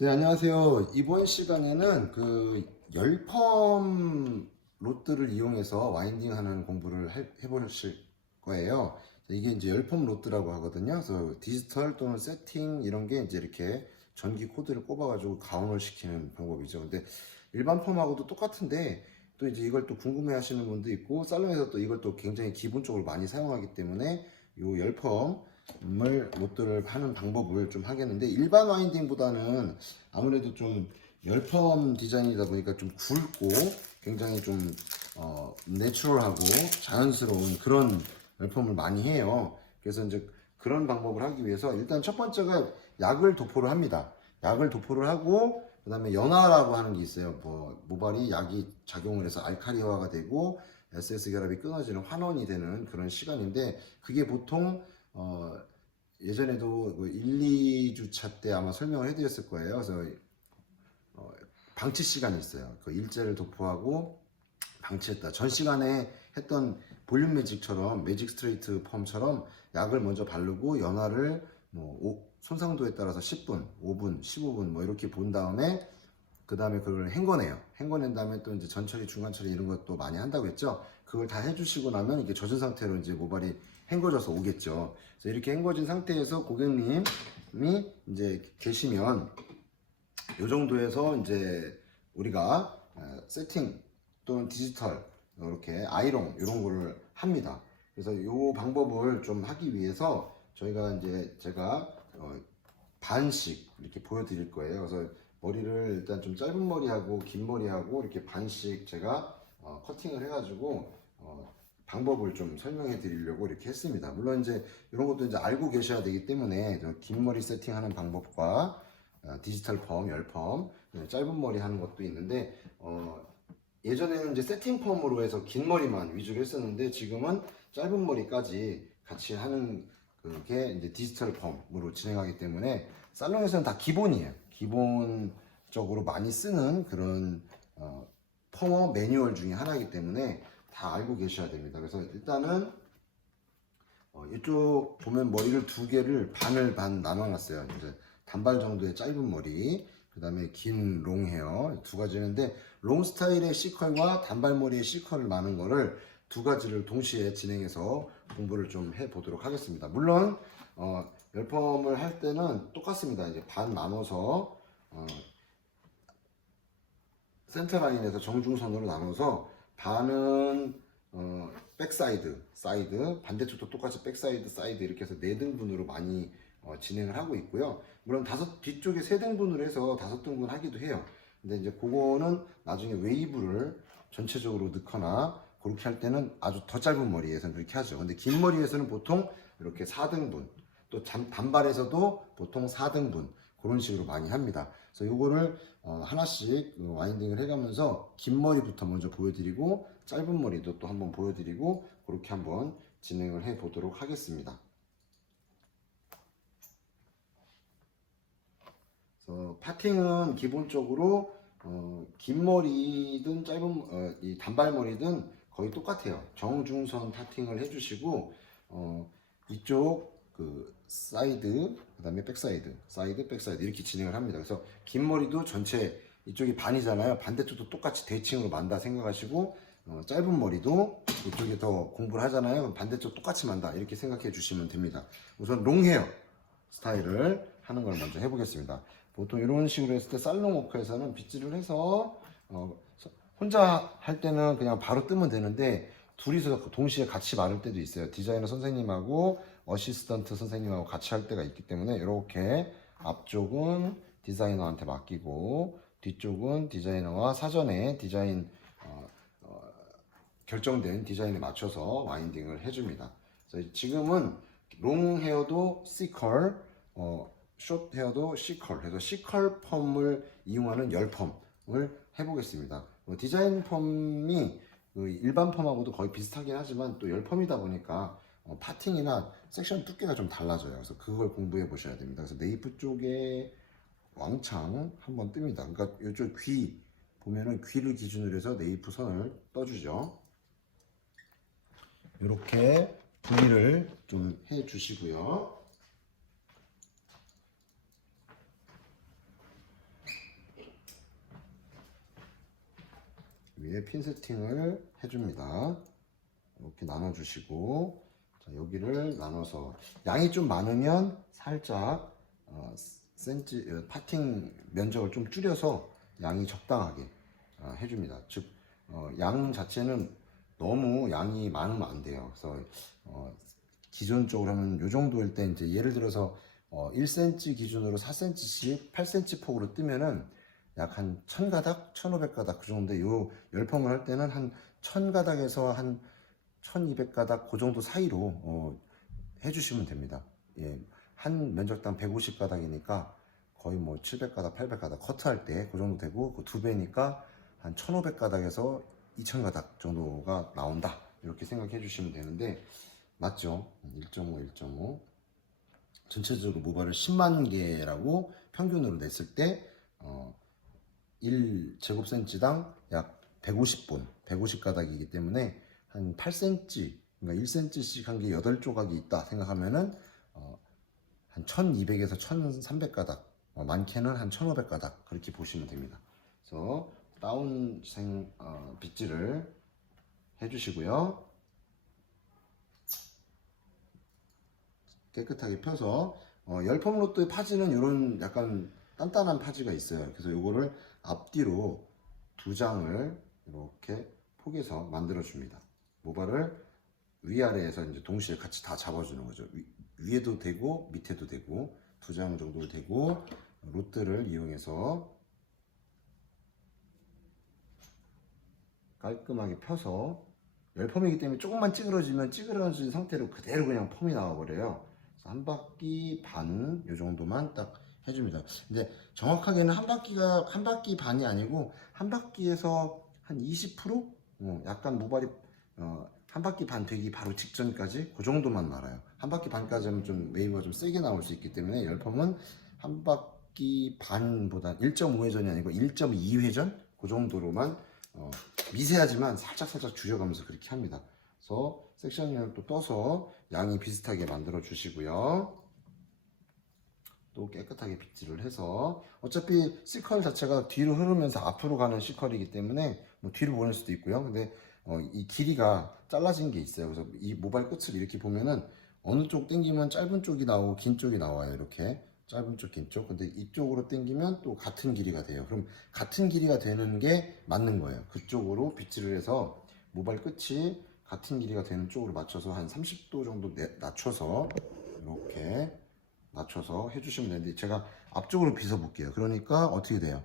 네, 안녕하세요. 이번 시간에는 그 열펌 롯들을 이용해서 와인딩하는 공부를 해보실 거예요. 이게 이제 열펌 롯드라고 하거든요. 그래서 디지털 또는 세팅 이런 게 이제 이렇게 전기 코드를 꼽아가지고 가온을 시키는 방법이죠. 근데 일반 펌하고도 똑같은데 또 이제 이걸 또 궁금해하시는 분도 있고 살롱에서 또 이걸 또 굉장히 기본적으로 많이 사용하기 때문에 요 열펌 을 롯들을 하는 방법을 좀 하겠는데 일반 와인딩보다는 아무래도 좀 열펌 디자인이다 보니까 좀 굵고 굉장히 좀 내추럴하고 자연스러운 그런 열펌을 많이 해요. 그래서 이제 그런 방법을 하기 위해서 일단 첫 번째가 약을 도포를 합니다. 약을 도포를 하고 그 다음에 연화라고 하는 게 있어요. 뭐 모발이 약이 작용을 해서 알칼리화가 되고 SS 결합이 끊어지는 환원이 되는 그런 시간인데 그게 보통 예전에도 그 1, 2주차 때 아마 설명을 해드렸을 거예요. 그래서 어, 방치 시간이 있어요. 그 일제를 도포하고 방치했다. 전 시간에 했던 볼륨 매직처럼 매직 스트레이트 펌처럼 약을 먼저 바르고 연화를 뭐 손상도에 따라서 10분, 5분, 15분 뭐 이렇게 본 다음에 그 다음에 그걸 헹궈내요. 헹궈낸 다음에 또 이제 전처리, 중간처리 이런 것도 많이 한다고 했죠. 그걸 다 해주시고 나면 이게 젖은 상태로 이제 모발이 헹궈져서 오겠죠. 그래서 이렇게 헹궈진 상태에서 고객님이 이제 계시면 이 정도에서 이제 우리가 세팅 또는 디지털 이렇게 아이롱 이런 거를 합니다. 그래서 이 방법을 좀 하기 위해서 저희가 이제 제가 반씩 이렇게 보여드릴 거예요. 그래서 머리를 일단 좀 짧은 머리하고 긴 머리하고 이렇게 반씩 제가 커팅을 해가지고 방법을 좀 설명해 드리려고 이렇게 했습니다. 물론 이제 이런 것도 이제 알고 계셔야 되기 때문에 긴 머리 세팅하는 방법과 디지털 펌, 열펌, 짧은 머리 하는 것도 있는데 예전에는 이제 세팅 펌으로 해서 긴 머리만 위주로 했었는데 지금은 짧은 머리까지 같이 하는 그게 이제 디지털 펌으로 진행하기 때문에 살롱에서는 다 기본이에요. 기본적으로 많이 쓰는 그런 펌어 매뉴얼 중에 하나이기 때문에 다 알고 계셔야 됩니다. 그래서 일단은 이쪽 보면 머리를 두 개를 반을 반 나눠놨어요. 이제 단발 정도의 짧은 머리, 그 다음에 긴 롱 헤어 두 가지인데 롱 스타일의 C컬과 단발머리의 C컬을 많은 거를 두 가지를 동시에 진행해서 공부를 좀 해보도록 하겠습니다. 물론 열펌을 할 때는 똑같습니다. 이제 반 나눠서 센터 라인에서 정중선으로 나눠서 반은 백사이드, 사이드, 반대쪽도 똑같이 백사이드, 사이드 이렇게 해서 4등분으로 많이 진행을 하고 있고요. 물론 뒤쪽에 3등분으로 해서 5등분 하기도 해요. 근데 이제 그거는 나중에 웨이브를 전체적으로 넣거나 그렇게 할 때는 아주 더 짧은 머리에서는 그렇게 하죠. 근데 긴 머리에서는 보통 이렇게 4등분, 또 단발에서도 보통 4등분 그런 식으로 많이 합니다. 그래서 요거를 하나씩 와인딩을 해가면서 긴 머리부터 먼저 보여드리고 짧은 머리도 또 한번 보여드리고 그렇게 한번 진행을 해 보도록 하겠습니다. 그래서 파팅은 기본적으로 긴 머리든 짧은 이 단발머리든 거의 똑같아요. 정중선 파팅을 해주시고 이쪽 그 사이드 그다음에 백사이드 사이드 백사이드 이렇게 진행을 합니다. 그래서 긴 머리도 전체 이쪽이 반이잖아요. 반대쪽도 똑같이 대칭으로 만다 생각하시고 짧은 머리도 이쪽에 더 공부를 하잖아요. 그럼 반대쪽 똑같이 만다 이렇게 생각해 주시면 됩니다. 우선 롱헤어 스타일을 하는 걸 먼저 해보겠습니다. 보통 이런 식으로 했을 때 살롱 워크에서는 빗질을 해서 혼자 할 때는 그냥 바로 뜨면 되는데 둘이서 동시에 같이 마를 때도 있어요. 디자이너 선생님하고 어시스턴트 선생님하고 같이 할 때가 있기 때문에 이렇게 앞쪽은 디자이너한테 맡기고 뒤쪽은 디자이너와 사전에 디자인 결정된 디자인에 맞춰서 와인딩을 해줍니다. 그래서 지금은 롱 헤어도 C컬, 숏 헤어도 C컬 해서 C컬 펌을 이용하는 열펌을 해보겠습니다. 디자인 펌이 일반 펌하고도 거의 비슷하긴 하지만 또 열펌이다 보니까 파팅이나 섹션 두께가 좀 달라져요. 그래서 그걸 공부해 보셔야 됩니다. 그래서 네이프 쪽에 왕창 한번 뜹니다. 그러니까 이쪽 귀 보면은 귀를 기준으로 해서 네이프 선을 떠주죠. 이렇게 분리를 좀 해 주시고요. 여기에 핀 세팅을 해줍니다. 이렇게 나눠주시고, 자, 여기를 나눠서 양이 좀 많으면 살짝 파팅 면적을 좀 줄여서 양이 적당하게 해줍니다. 즉 양 자체는 너무 양이 많으면 안 돼요. 그래서 기존적으로 하면 이 정도일 때 이제 예를 들어서 1cm 기준으로 4cm씩 8cm 폭으로 뜨면은 약 한 1000가닥, 1500가닥 그 정도인데 요 열펌을 할 때는 한 1000가닥에서 한 1200가닥 그 정도 사이로 해주시면 됩니다. 예, 한 면적당 150가닥이니까 거의 뭐 700가닥, 800가닥 커트할 때 그 정도 되고 그 두 배니까 한 1500가닥에서 2000가닥 정도가 나온다 이렇게 생각해 주시면 되는데 맞죠? 1.5, 1.5 전체적으로 모발을 10만 개라고 평균으로 냈을 때 1제곱센치당 약 150본, 150가닥이기 때문에 한 8cm, 그러니까 1cm씩 한 게 8조각이 있다 생각하면은 한 1200에서 1300가닥, 많게는 한 1500가닥 그렇게 보시면 됩니다. 그래서 다운생 빗질을 해주시고요. 깨끗하게 펴서 열펌 로또의 파지는 이런 약간 단단한 파지가 있어요. 그래서 이거를 앞뒤로 두 장을 이렇게 포개서 만들어 줍니다. 모발을 위아래에서 이제 동시에 같이 다 잡아주는 거죠. 위에도 되고 밑에도 되고 두 장 정도 되고 로트를 이용해서 깔끔하게 펴서 열펌이기 때문에 조금만 찌그러지면 찌그러진 상태로 그대로 그냥 펌이 나와 버려요. 한 바퀴 반 요 정도만 딱 해줍니다. 근데 정확하게는 한 바퀴 반이 아니고 한 바퀴에서 한 20%? 약간 모발이 한 바퀴 반 되기 바로 직전까지 그 정도만 말아요. 한 바퀴 반까지 하면 좀 웨이브가 좀 세게 나올 수 있기 때문에 열펌은 한 바퀴 반보다 1.5회전이 아니고 1.2회전 그 정도로만 미세하지만 살짝 줄여가면서 그렇게 합니다. 그래서 섹션을 또 떠서 양이 비슷하게 만들어 주시고요. 또 깨끗하게 빗질을 해서 어차피 C컬 자체가 뒤로 흐르면서 앞으로 가는 C컬이기 때문에 뭐 뒤로 보낼 수도 있고요. 근데 이 길이가 잘라진 게 있어요. 그래서 이 모발 끝을 이렇게 보면은 어느 쪽 당기면 짧은 쪽이 나오고 긴 쪽이 나와요. 이렇게 짧은 쪽, 긴 쪽. 근데 이쪽으로 당기면 또 같은 길이가 돼요. 그럼 같은 길이가 되는 게 맞는 거예요. 그쪽으로 빗질을 해서 모발 끝이 같은 길이가 되는 쪽으로 맞춰서 한 30도 정도 낮춰서 이렇게 낮춰서 해주시면 되는데 제가 앞쪽으로 빗어 볼게요. 그러니까 어떻게 돼요?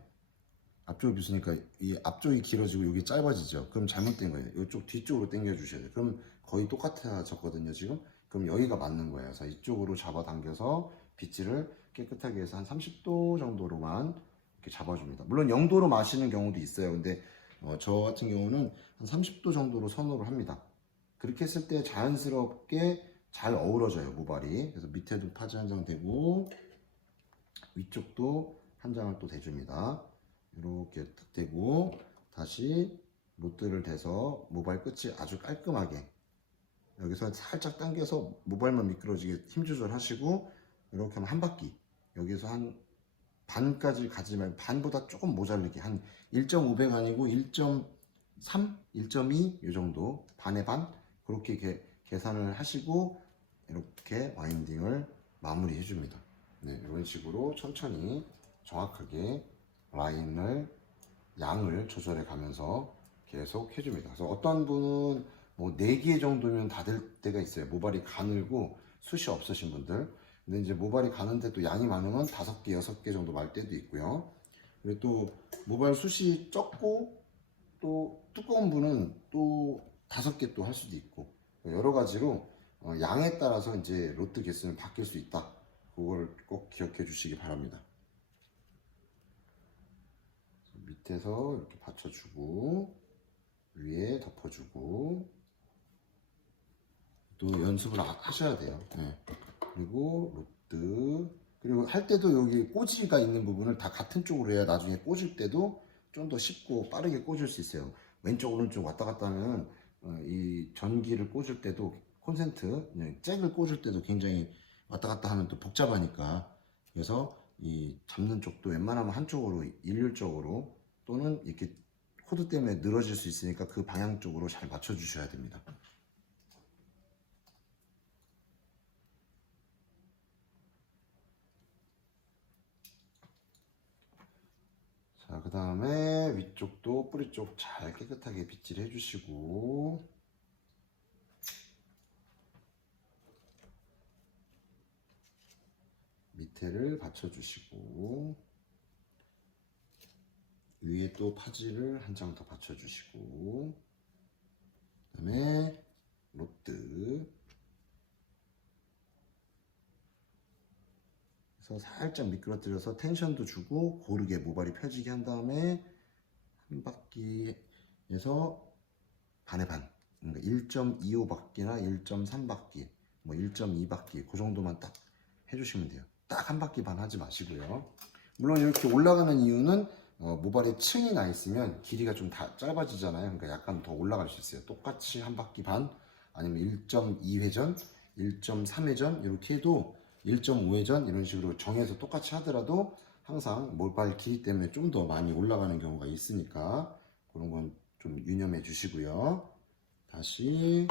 앞쪽으로 빗으니까 이 앞쪽이 길어지고 여기 짧아지죠. 그럼 잘못된 거예요. 이쪽 뒤쪽으로 당겨 주셔야 돼요. 그럼 거의 똑같아졌거든요 지금. 그럼 여기가 맞는 거예요. 그래서 이쪽으로 잡아당겨서 빗질을 깨끗하게 해서 한 30도 정도로만 이렇게 잡아줍니다. 물론 0도로 마시는 경우도 있어요. 근데 저 같은 경우는 한 30도 정도로 선호를 합니다. 그렇게 했을 때 자연스럽게 잘 어우러져요 모발이. 그래서 밑에도 파지 한 장 되고 위쪽도 한 장을 또 대줍니다. 이렇게 딱 대고 다시 로트를 대서 모발 끝이 아주 깔끔하게 여기서 살짝 당겨서 모발만 미끄러지게 힘 조절하시고 이렇게 하면 한 바퀴 여기서 한 반까지 가지 말고 반보다 조금 모자르게 한 1.5배 아니고 1.3, 1.2 이 정도 반의 반 그렇게 계산을 하시고 이렇게 와인딩을 마무리 해줍니다. 네, 이런 식으로 천천히 정확하게 라인을 양을 조절해 가면서 계속 해줍니다. 그래서 어떤 분은 뭐 4개 정도면 다 될 때가 있어요. 모발이 가늘고 숱이 없으신 분들. 근데 이제 모발이 가는데 또 양이 많으면 5개, 6개 정도 말 때도 있고요. 그리고 또 모발 숱이 적고 또 두꺼운 분은 또 5개 또 할 수도 있고 여러 가지로 양에 따라서 이제 로트 개수는 바뀔 수 있다. 그걸 꼭 기억해 주시기 바랍니다. 밑에서 이렇게 받쳐주고 위에 덮어주고 또 연습을 하셔야 돼요. 네. 그리고 로트 그리고 할 때도 여기 꽂이가 있는 부분을 다 같은 쪽으로 해야 나중에 꽂을 때도 좀 더 쉽고 빠르게 꽂을 수 있어요. 왼쪽 오른쪽 왔다 갔다 하면 이 전기를 꽂을 때도 콘센트 잭을 꽂을 때도 굉장히 왔다 갔다 하면 또 복잡하니까 그래서 이 잡는 쪽도 웬만하면 한쪽으로 일률적으로 또는 이렇게 코드 때문에 늘어질 수 있으니까 그 방향 쪽으로 잘 맞춰 주셔야 됩니다. 자, 그 다음에 위쪽도 뿌리 쪽 잘 깨끗하게 빗질 해주시고, 밑에를 받쳐주시고, 위에 또 파지를 한 장 더 받쳐주시고, 그 다음에 로트, 그래서 살짝 미끄러뜨려서 텐션도 주고 고르게 모발이 펴지게 한 다음에 한 바퀴에서 반의 반, 그러니까 1.25바퀴나 1.3바퀴, 뭐 1.2바퀴 그 정도만 딱 해주시면 돼요. 딱 한 바퀴 반 하지 마시고요. 물론 이렇게 올라가는 이유는 모발에 층이 나 있으면 길이가 좀 다 짧아지잖아요. 그러니까 약간 더 올라갈 수 있어요. 똑같이 한 바퀴 반 아니면 1.2회전, 1.3회전 이렇게 해도 1.5회전 이런 식으로 정해서 똑같이 하더라도 항상 모발 길이 때문에 좀 더 많이 올라가는 경우가 있으니까 그런 건 좀 유념해 주시고요. 다시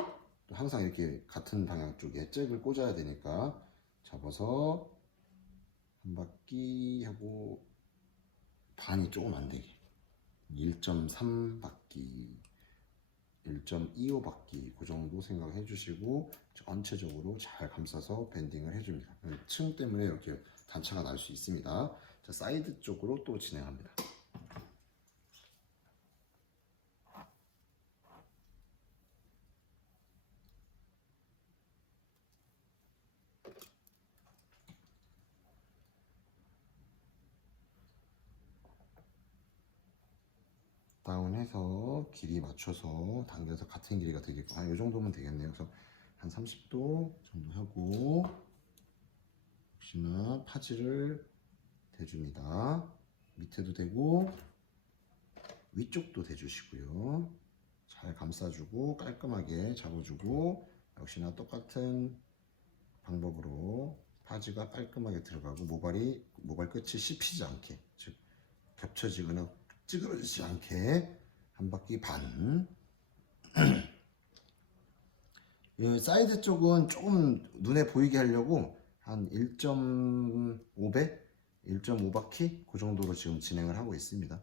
항상 이렇게 같은 방향 쪽에 잭을 꽂아야 되니까 잡아서 한 바퀴 하고 반이 조금 안 되게 1.3바퀴 1.25바퀴 그 정도 생각해 주시고 전체적으로 잘 감싸서 밴딩을 해줍니다. 층 때문에 이렇게 단차가 날 수 있습니다. 자, 사이드 쪽으로 또 진행합니다. 다운해서 길이 맞춰서 당겨서 같은 길이가 되게끔 이 정도면 되겠네요. 그래서 한 30도 정도 하고 역시나 파지를 대줍니다. 밑에도 대고 위쪽도 대주시고요. 잘 감싸주고 깔끔하게 잡아주고 역시나 똑같은 방법으로 파지가 깔끔하게 들어가고 모발 끝이 씹히지 않게 즉 겹쳐지거나 찌그러지지 않게 한 바퀴 반. 이 사이드 쪽은 조금 눈에 보이게 하려고 한 1.5배, 1.5바퀴 그 정도로 지금 진행을 하고 있습니다.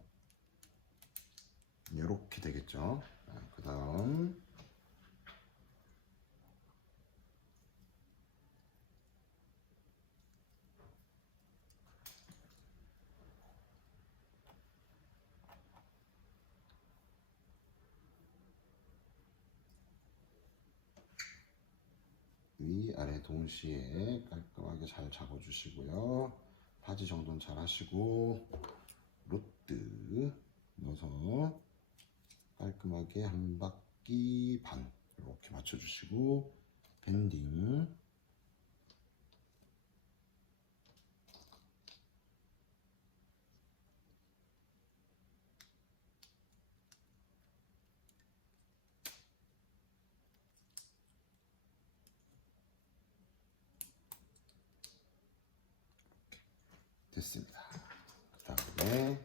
이렇게 되겠죠. 그 다음 위아래 동시에 깔끔하게 잘 잡아주시고요. 파지 정도는 잘 하시고 로트 넣어서 깔끔하게 한 바퀴 반 이렇게 맞춰주시고 밴딩 됐습니다. 그 다음에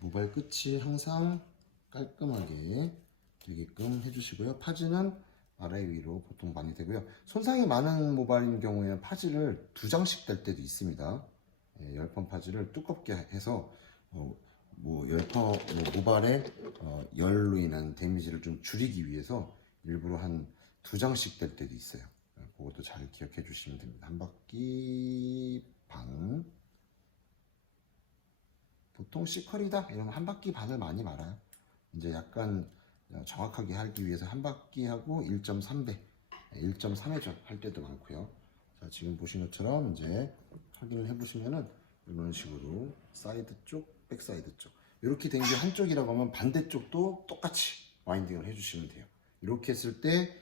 모발 끝이 항상 깔끔하게 되게끔 해주시고요. 파지는 아래 위로 보통 많이 되고요. 손상이 많은 모발인 경우에는 파지를 2장씩 댈 때도 있습니다. 열펌 파지를 두껍게 해서 모발에 열로 인한 데미지를 좀 줄이기 위해서 일부러 한 2장씩 댈 때도 있어요. 그것도 잘 기억해 주시면 됩니다. 한 바퀴 반. 보통 C컬이다 이러면 한 바퀴 반을 많이 말아요. 이제 약간 정확하게 하기 위해서 한 바퀴 하고 1.3배, 1.3회전 할 때도 많고요. 자, 지금 보신 것처럼 이제 확인을 해보시면은 이런 식으로 사이드 쪽, 백사이드 쪽 이렇게 된 게 한쪽이라고 하면 반대쪽도 똑같이 와인딩을 해주시면 돼요. 이렇게 했을 때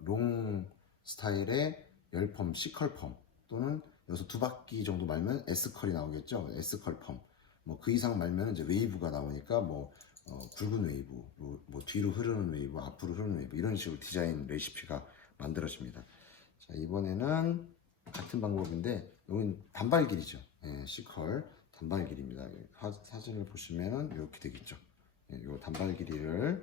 롱 스타일의 열펌, C컬 펌 또는 여기서 2바퀴 정도 말면 S컬이 나오겠죠. S컬 펌. 뭐 그 이상 말면 이제 웨이브가 나오니까 뭐 굵은 웨이브, 뭐 뒤로 흐르는 웨이브, 앞으로 흐르는 웨이브 이런 식으로 디자인 레시피가 만들어집니다. 자, 이번에는 같은 방법인데 이건 단발 길이죠. 예, C컬 단발 길이입니다. 사진을 보시면은 이렇게 되겠죠. 예, 이 단발 길이를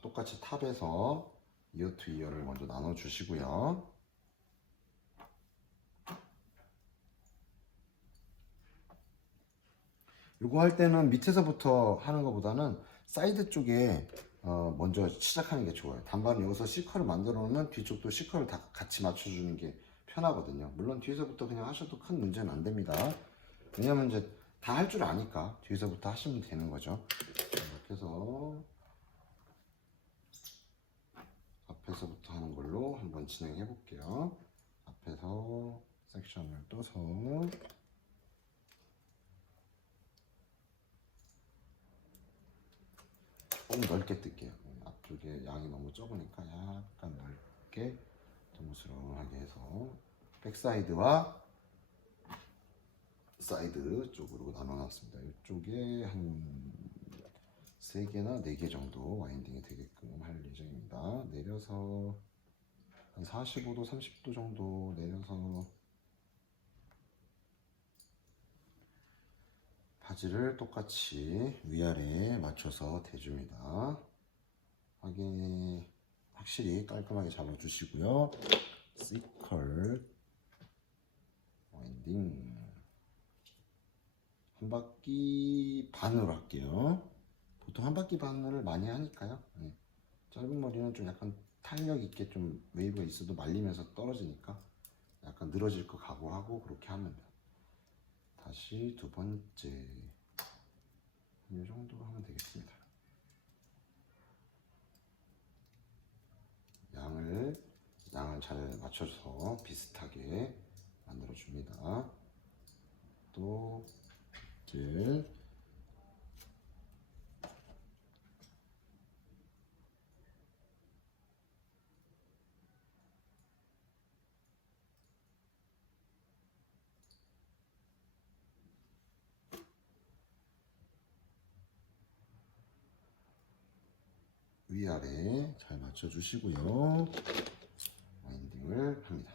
똑같이 탑에서 이어 투 이어를 먼저 나눠 주시고요. 이거 할 때는 밑에서부터 하는 것보다는 사이드 쪽에 먼저 시작하는 게 좋아요. 단발은 여기서 C컬을 만들어 놓으면 뒤쪽도 C컬을 다 같이 맞춰주는 게 편하거든요. 물론 뒤에서부터 그냥 하셔도 큰 문제는 안 됩니다. 왜냐면 이제 다 할 줄 아니까 뒤에서부터 하시면 되는 거죠. 이렇게 해서 앞에서부터 하는 걸로 한번 진행해 볼게요. 앞에서 섹션을 떠서 조금 넓게 뜰게요. 앞쪽에 양이 너무 적으니까 약간 넓게 동스러하게 해서 백사이드와 사이드 쪽으로 나눠놨습니다. 이쪽에 한 3개나 4개 정도 와인딩이 되게끔 할 예정입니다. 내려서 한 45도, 30도 정도 내려서 바지를 똑같이 위아래에 맞춰서 대줍니다. 확실히 깔끔하게 잡아주시고요. C컬 와인딩 한 바퀴 반으로 할게요. 보통 한 바퀴 반을 많이 하니까요. 네. 짧은 머리는 좀 약간 탄력 있게 좀 웨이브가 있어도 말리면서 떨어지니까 약간 늘어질 거 각오하고 그렇게 하면 돼요. 다시 두 번째 이 정도 하면 되겠습니다. 양을 잘 맞춰서 비슷하게 만들어 줍니다. 또 이제 위아래 잘 맞춰 주시고요. 와인딩을 합니다.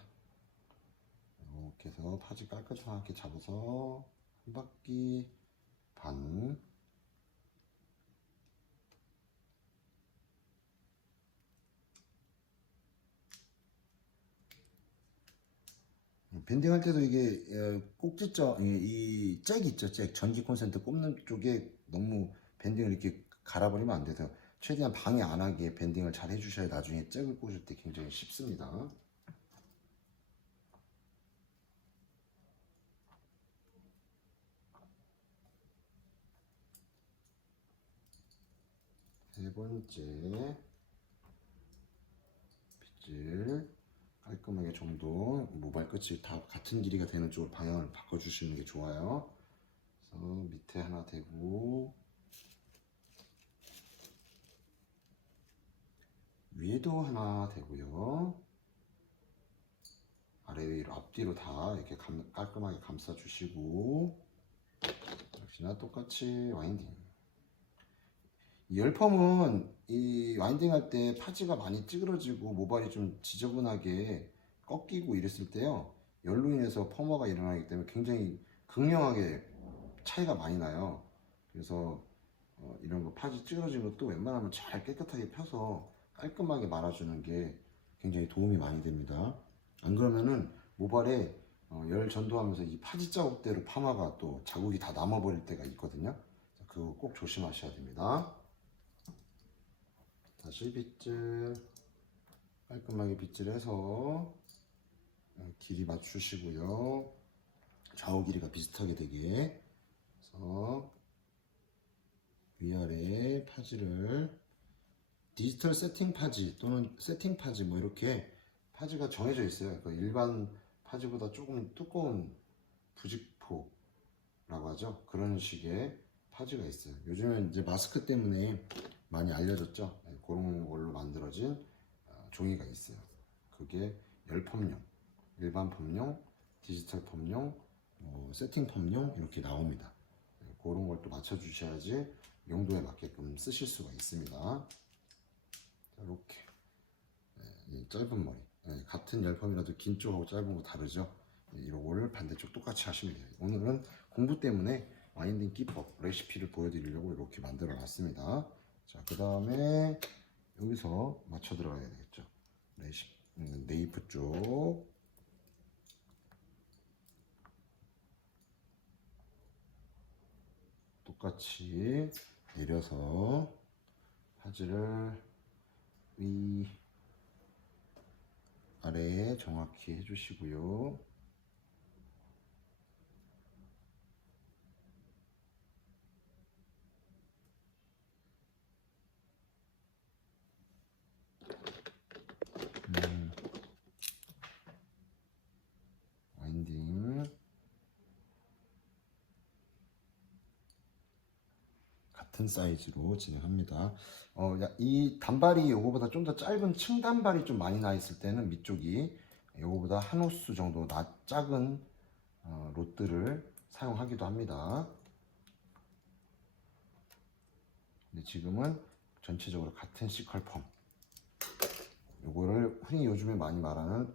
이렇게 해서 파지 깔끔하게 잡아서 한 바퀴 반 밴딩 할 때도 이게 꼭지점 이잭 있죠, 잭 전기 콘센트 꼽는 쪽에 너무 밴딩을 이렇게 갈아버리면 안 돼서 최대한 방해 안 하게 밴딩을 잘 해주셔야 나중에 잭을 꽂을 때 굉장히 쉽습니다. 세 번째 빗질 깔끔하게 좀 더 모발 끝이 다 같은 길이가 되는 쪽으로 방향을 바꿔주시는 게 좋아요. 그래서 밑에 하나 대고 위에도 하나 대고요. 아래 위로 앞뒤로 다 이렇게 깔끔하게 감싸주시고 역시나 똑같이 와인딩. 이 열펌은 이 와인딩 할 때 파지가 많이 찌그러지고 모발이 좀 지저분하게 꺾이고 이랬을 때요, 열로 인해서 펌워가 일어나기 때문에 굉장히 극명하게 차이가 많이 나요. 그래서 이런 거 파지 찌그러진 것도 웬만하면 잘 깨끗하게 펴서 깔끔하게 말아주는 게 굉장히 도움이 많이 됩니다. 안 그러면은 모발에 열 전도하면서 이 파지 자국대로 파마가 또 자국이 다 남아버릴 때가 있거든요. 그거 꼭 조심하셔야 됩니다. 다시 빗질 깔끔하게 빗질해서 길이 맞추시고요. 좌우 길이가 비슷하게 되게 해서 위아래 파지를 디지털 세팅 파지 또는 세팅 파지 뭐 이렇게 파지가 정해져 있어요. 그 일반 파지보다 조금 두꺼운 부직포라고 하죠. 그런 식의 파지가 있어요. 요즘은 이제 마스크 때문에 많이 알려졌죠. 그런 걸로 만들어진 종이가 있어요. 그게 열펌용, 일반 펌용, 디지털 펌용, 세팅 펌용 이렇게 나옵니다. 그런 걸 또 맞춰 주셔야지 용도에 맞게끔 쓰실 수가 있습니다. 이렇게 이 짧은 머리, 같은 열펌이라도 긴 쪽하고 짧은 거 다르죠. 이거를 반대쪽 똑같이 하시면 돼요. 오늘은 공부 때문에 와인딩 기법 레시피를 보여드리려고 이렇게 만들어 놨습니다. 자, 그 다음에 여기서 맞춰 들어가야 되겠죠. 네이프 쪽 똑같이 내려서 파지를 위 아래에 정확히 해주시고요. 와인딩 같은 사이즈로 진행합니다. 이 단발이 요거보다 좀 더 짧은 층단발이 좀 많이 나 있을 때는 밑쪽이 요거보다 한 호수 정도 작은 롯들을 사용하기도 합니다. 근데 지금은 전체적으로 같은 시컬펌, 요거를 흔히 요즘에 많이 말하는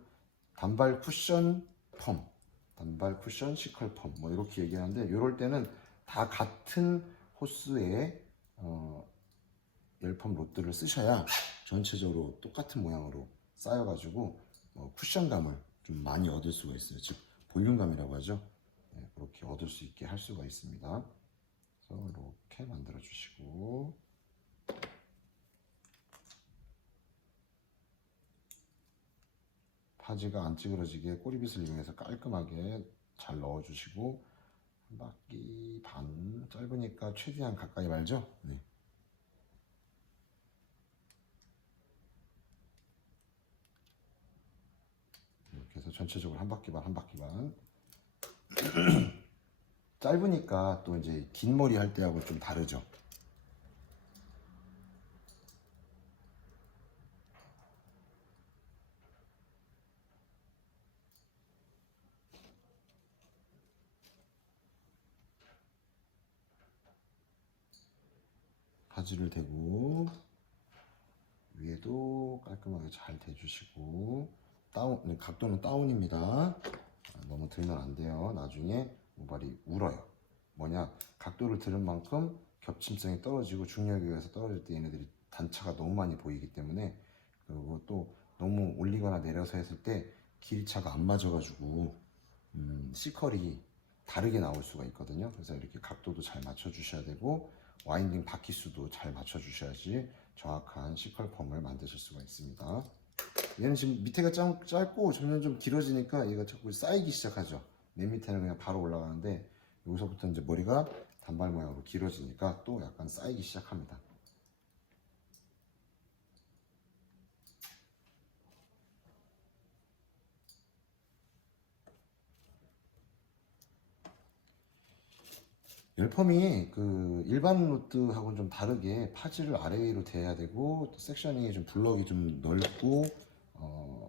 단발 쿠션 펌, 단발 쿠션 시컬펌 뭐 이렇게 얘기하는데, 이럴 때는 다 같은 호스의 열펌 롯들을 쓰셔야 전체적으로 똑같은 모양으로 쌓여가지고 쿠션감을 좀 많이 얻을 수가 있어요. 즉 볼륨감이라고 하죠. 그렇게 얻을 수 있게 할 수가 있습니다. 그래서 이렇게 만들어 주시고, 파지가 안 찌그러지게 꼬리빗을 이용해서 깔끔하게 잘 넣어 주시고, 한 바퀴 반, 짧으니까 최대한 가까이 말죠. 네. 이렇게 해서 전체적으로 한 바퀴 반, 한 바퀴 반. 짧으니까 또 이제 긴 머리 할 때하고 좀 다르죠. 바지를 대고 위에도 깔끔하게 잘 대주시고, 다운, 각도는 다운입니다. 너무 들면 안 돼요. 나중에 모발이 울어요. 뭐냐, 각도를 들은 만큼 겹침성이 떨어지고 중력에 의해서 떨어질 때 얘네들이 단차가 너무 많이 보이기 때문에, 그리고 또 너무 올리거나 내려서 했을 때 길이차가 안 맞아가지고 C컬이 다르게 나올 수가 있거든요. 그래서 이렇게 각도도 잘 맞춰 주셔야 되고, 와인딩 바퀴수도 잘 맞춰 주셔야지 정확한 C컬 펌을 만드실 수가 있습니다. 얘는 지금 밑에가 짧고 점점 좀 길어지니까 얘가 자꾸 쌓이기 시작하죠. 맨 밑에는 그냥 바로 올라가는데, 여기서부터 이제 머리가 단발 모양으로 길어지니까 또 약간 쌓이기 시작합니다. 열펌이 그 일반 로드하고는 좀 다르게 파지를 아래 위로 대야 되고, 또 섹션이 좀 블럭이 좀 넓고,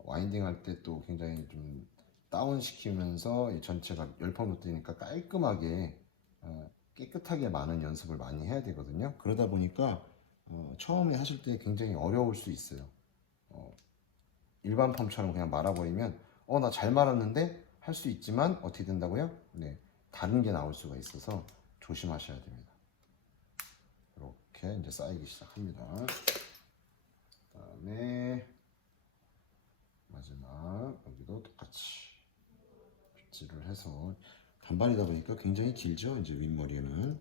와인딩 할 때 또 굉장히 좀 다운 시키면서 전체가 열펌 로드니까 깔끔하게 깨끗하게 많은 연습을 많이 해야 되거든요. 그러다 보니까 처음에 하실 때 굉장히 어려울 수 있어요. 일반 펌처럼 그냥 말아버리면 나 잘 말았는데 할 수 있지만 어떻게 된다고요? 네, 다른 게 나올 수가 있어서 조심하셔야 됩니다. 이렇게 이제 쌓이기 시작합니다. 그다음에 마지막 여기도 똑같이 빗질을 해서, 단발이다 보니까 굉장히 길죠. 이제 윗머리는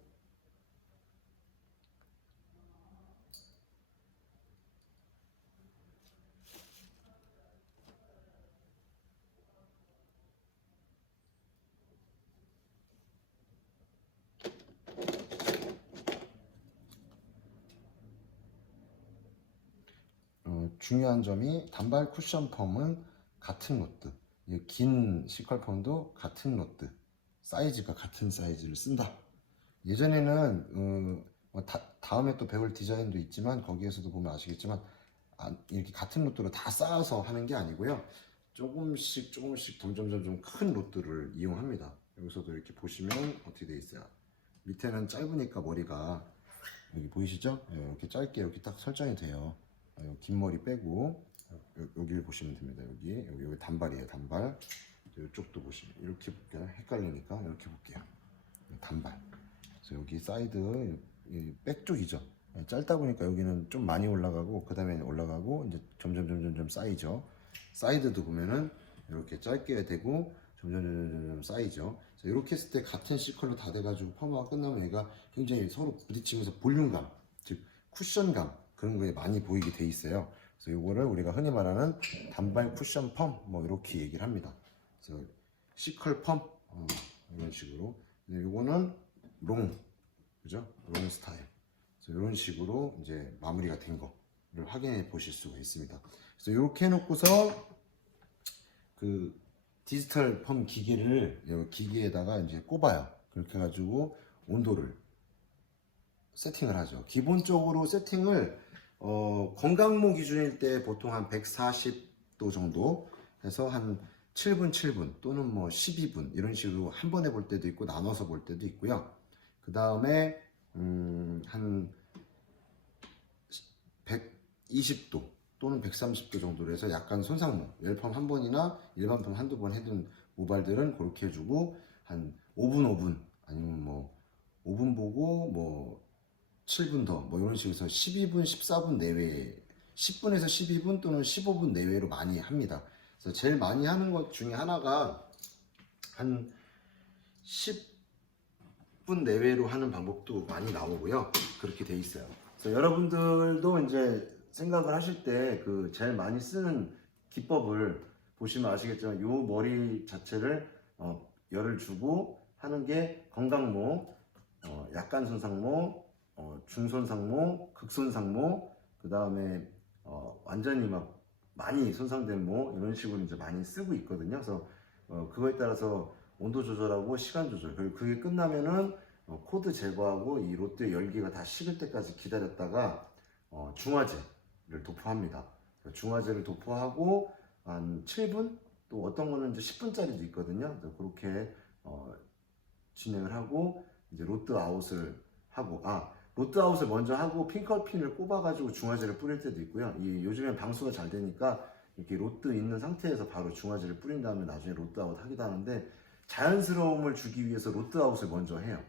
중요한 점이, 단발 쿠션 펌은 같은 로드, 긴 시컬 펌도 같은 로드, 사이즈가 같은 사이즈를 쓴다. 예전에는 다음에 또 배울 디자인도 있지만, 거기에서도 보면 아시겠지만 이렇게 같은 로드로 다 쌓아서 하는 게 아니고요, 조금씩 조금씩 점점 큰 로드를 이용합니다. 여기서도 이렇게 보시면 어떻게 돼 있어요. 밑에는 짧으니까 머리가 여기 보이시죠? 예, 이렇게 짧게 이렇게 딱 설정이 돼요. 긴 머리 빼고 여기를 보시면 됩니다. 여기 단발이에요. 단발. 이쪽도 보시면 이렇게 볼게요. 헷갈리니까 이렇게 볼게요. 단발. 그래서 여기 사이드 백 쪽이죠. 짧다 보니까 여기는 좀 많이 올라가고 그 다음에 올라가고 이제 점점 쌓이죠. 사이드도 보면은 이렇게 짧게 되고 점점 쌓이죠. 그래서 이렇게 했을 때 같은 C컬러 다 돼가지고 펌화가 끝나면 얘가 굉장히 서로 부딪히면서 볼륨감, 즉 쿠션감 그런 게 많이 보이게 돼 있어요. 그래서 이거를 우리가 흔히 말하는 단발 쿠션 펌 뭐 이렇게 얘기를 합니다. 그래서 C컬 펌 이런 식으로. 이거는 롱, 그죠? 롱 스타일. 그래서 이런 식으로 이제 마무리가 된 거를 확인해 보실 수가 있습니다. 그래서 이렇게 해놓고서 그 디지털 펌 기계를 여기 기계에다가 이제 꼽아요. 그렇게 해가지고 온도를 세팅을 하죠. 기본적으로 세팅을 건강모 기준일 때 보통 한 140도 정도 해서 한 7분 또는 뭐 12분 이런 식으로 한 번에 볼 때도 있고 나눠서 볼 때도 있고요. 그 다음에 한 120도 또는 130도 정도로 해서 약간 손상모, 열펌 한 번이나 일반 펌 한두 번 해둔 모발들은 그렇게 해주고 한 5분 아니면 뭐 5분 보고 뭐 7분 더 뭐 이런 식으로 해서 12분, 14분 내외 10분에서 12분 또는 15분 내외로 많이 합니다. 그래서 제일 많이 하는 것 중에 하나가 한 10분 내외로 하는 방법도 많이 나오고요. 그렇게 돼 있어요. 그래서 여러분들도 이제 생각을 하실 때 그 제일 많이 쓰는 기법을 보시면 아시겠지만 요 머리 자체를 열을 주고 하는 게 건강모, 약간 손상모, 중손상모, 극손상모, 그 다음에 완전히 막 많이 손상된 모 이런 식으로 이제 많이 쓰고 있거든요. 그래서 그거에 따라서 온도 조절하고 시간 조절 그리고 그게 끝나면은 코드 제거하고 이 롯데 열기가 다 식을 때까지 기다렸다가 중화제를 도포합니다. 중화제를 도포하고 한 7분 또 어떤 거는 이제 10분짜리도 있거든요. 그렇게 진행을 하고 이제 로드 아웃을 하고 로드 아웃을 먼저 하고 핑컬핀을 꼽아가지고 중화제를 뿌릴 때도 있고요. 요즘엔 방수가 잘 되니까 이렇게 로드 있는 상태에서 바로 중화제를 뿌린 다음에 나중에 로드 아웃 하기도 하는데 자연스러움을 주기 위해서 로드 아웃을 먼저 해요.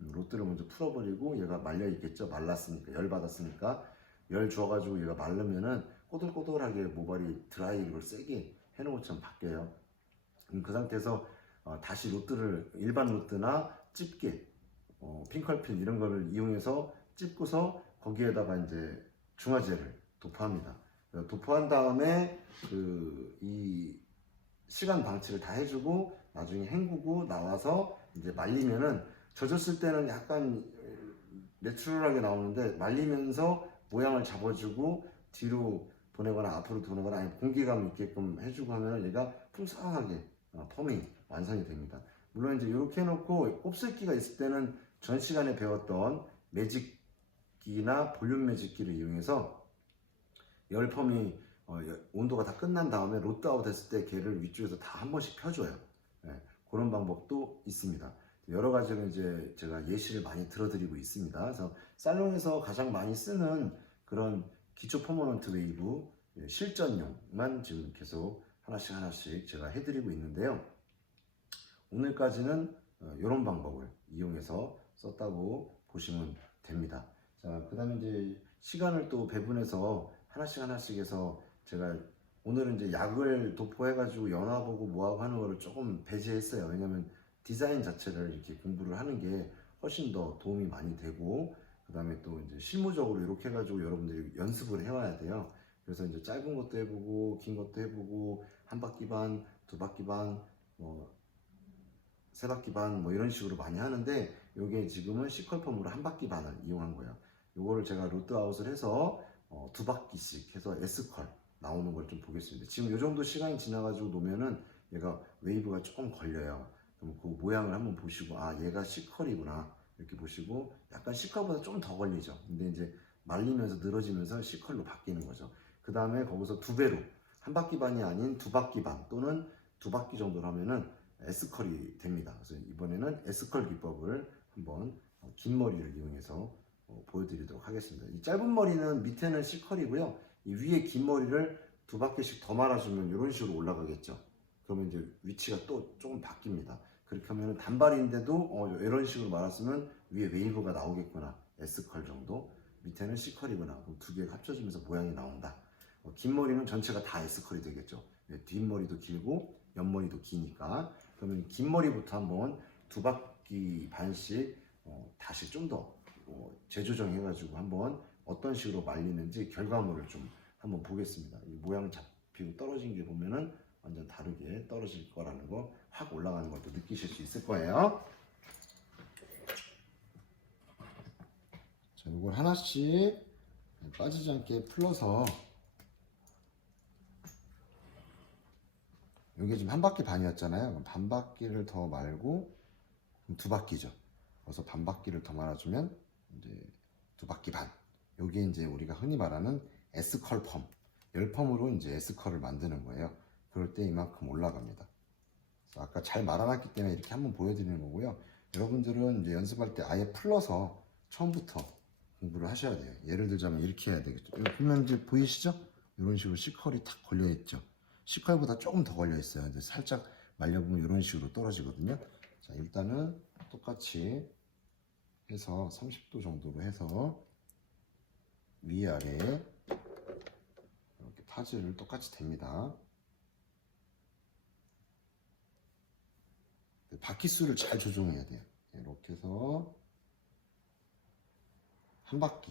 로드를 먼저 풀어버리고 얘가 말려 있겠죠. 말랐으니까 열 받았으니까 열 주어가지고 얘가 마르면은 꼬들꼬들하게 모발이 드라이를 세게 해놓은 것처럼 바뀌어요. 그 상태에서 다시 로드를 일반 로드나 집게 핑컬핀 이런 거를 이용해서 찝고서 거기에다가 이제 중화제를 도포합니다. 도포한 다음에 이 시간 방치를 다 해주고 나중에 헹구고 나와서 이제 말리면은 젖었을 때는 약간 내추럴하게 나오는데 말리면서 모양을 잡아주고 뒤로 보내거나 앞으로 보내거나 아니면 공기감 있게끔 해주고 하면 얘가 풍성하게 펌이 완성이 됩니다. 물론 이제 이렇게 해놓고 곱슬기가 있을 때는 전 시간에 배웠던 매직기나 볼륨 매직기를 이용해서 열 펌이 온도가 다 끝난 다음에 로드아웃 했을 때 걔를 위쪽에서 다 한 번씩 펴줘요. 그런 방법도 있습니다. 여러 가지로 이제 제가 예시를 많이 들어드리고 있습니다. 그래서 살롱에서 가장 많이 쓰는 그런 기초 퍼머넌트 웨이브 실전용만 지금 계속 하나씩 제가 해드리고 있는데요. 오늘까지는 이런 방법을 이용해서 썼다고 보시면 됩니다. 자, 그 다음에 이제 시간을 또 배분해서 하나씩 해서 제가 오늘은 이제 약을 도포해가지고 연화보고 뭐하고 하는 거를 조금 배제했어요. 왜냐면 디자인 자체를 이렇게 공부를 하는 게 훨씬 더 도움이 많이 되고, 그 다음에 또 이제 실무적으로 이렇게 해가지고 여러분들이 연습을 해와야 돼요. 그래서 이제 짧은 것도 해보고, 긴 것도 해보고, 한 바퀴 반, 두 바퀴 반, 세 바퀴 반, 뭐 이런 식으로 많이 하는데, 요게 지금은 C컬펌으로 한 바퀴 반을 이용한 거예요. 요거를 제가 로드아웃을 해서 두 바퀴씩 해서 S컬 나오는 걸 좀 보겠습니다. 지금 요 정도 시간이 지나가지고 놓으면은 얘가 웨이브가 조금 걸려요. 그럼 그 모양을 한번 보시고 얘가 C컬이구나 이렇게 보시고 약간 C컬보다 좀 더 걸리죠. 근데 이제 말리면서 늘어지면서 C컬로 바뀌는 거죠. 그 다음에 거기서 두 배로 한 바퀴 반이 아닌 두 바퀴 반 또는 두 바퀴 정도로 하면은 S컬이 됩니다. 그래서 이번에는 S컬 기법을 한번 긴 머리를 이용해서 보여드리도록 하겠습니다. 이 짧은 머리는 밑에는 C컬이고요. 이 위에 긴 머리를 두 바퀴씩 더 말아주면 이런 식으로 올라가겠죠. 그러면 이제 위치가 또 조금 바뀝니다. 그렇게 하면 단발인데도 이런 식으로 말았으면 위에 웨이브가 나오겠구나. S컬 정도. 밑에는 C컬이구나. 그럼 두 개가 합쳐지면서 모양이 나온다. 긴 머리는 전체가 다 S컬이 되겠죠. 뒷머리도 길고 옆머리도 기니까. 그러면 긴 머리부터 한번 두 바퀴 반씩 다시 좀 더 재조정해가지고 한번 어떤 식으로 말리는지 결과물을 좀 한번 보겠습니다. 이 모양 잡히고 떨어진 게 보면은 완전 다르게 떨어질 거라는 거 확 올라가는 것도 느끼실 수 있을 거예요. 자, 이걸 하나씩 빠지지 않게 풀러서 이게 지금 한 바퀴 반이었잖아요. 그럼 반 바퀴를 더 말고 두 바퀴죠. 그래서 반 바퀴를 더 말아주면 이제 두 바퀴 반. 여기 이제 우리가 흔히 말하는 S컬 펌, 열펌으로 이제 S컬을 만드는 거예요. 그럴 때 이만큼 올라갑니다. 그래서 아까 잘 말아놨기 때문에 이렇게 한번 보여드리는 거고요. 여러분들은 이제 연습할 때 아예 풀러서 처음부터 공부를 하셔야 돼요. 예를 들자면 이렇게 해야 되겠죠. 여기 보면 이제 보이시죠? 이런 식으로 C컬이 탁 걸려 있죠. C컬보다 조금 더 걸려 있어요. 이제 살짝 말려보면 이런 식으로 떨어지거든요. 자, 일단은 똑같이 해서 30도 정도로 해서 위아래 이렇게 타지를 똑같이 댑니다. 바퀴 수를 잘 조정해야 돼요. 이렇게 해서 한 바퀴,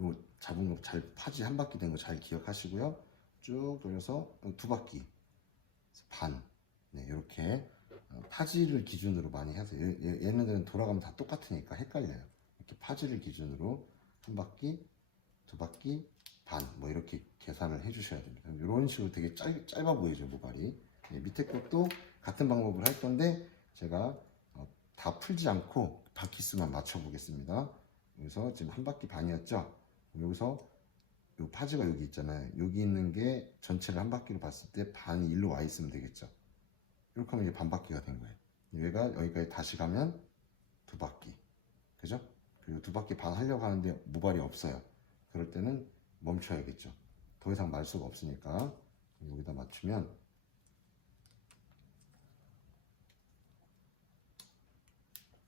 요 잡은 거 잘 파지 한 바퀴 된 거 잘 기억하시고요. 쭉 돌려서 두 바퀴 반, 네, 이렇게 파지를 기준으로 많이 해서 얘네들은 돌아가면 다 똑같으니까 헷갈려요. 이렇게 파지를 기준으로 한 바퀴, 두 바퀴 반, 뭐 이렇게 계산을 해주셔야 됩니다. 이런 식으로 되게 짧아 보이죠, 모발이. 네, 밑에 것도 같은 방법을 할 건데 제가 다 풀지 않고 바퀴 수만 맞춰 보겠습니다. 여기서 지금 한 바퀴 반이었죠. 여기서 요 파지가 여기 있잖아요. 여기 있는 게 전체를 한 바퀴로 봤을 때 반이 일로 와 있으면 되겠죠. 이렇게 하면 이게 반 바퀴가 된 거예요. 얘가 여기까지 다시 가면 두 바퀴, 그죠? 그리고 두 바퀴 반 하려고 하는데 모발이 없어요. 그럴 때는 멈춰야겠죠. 더 이상 말 수가 없으니까 여기다 맞추면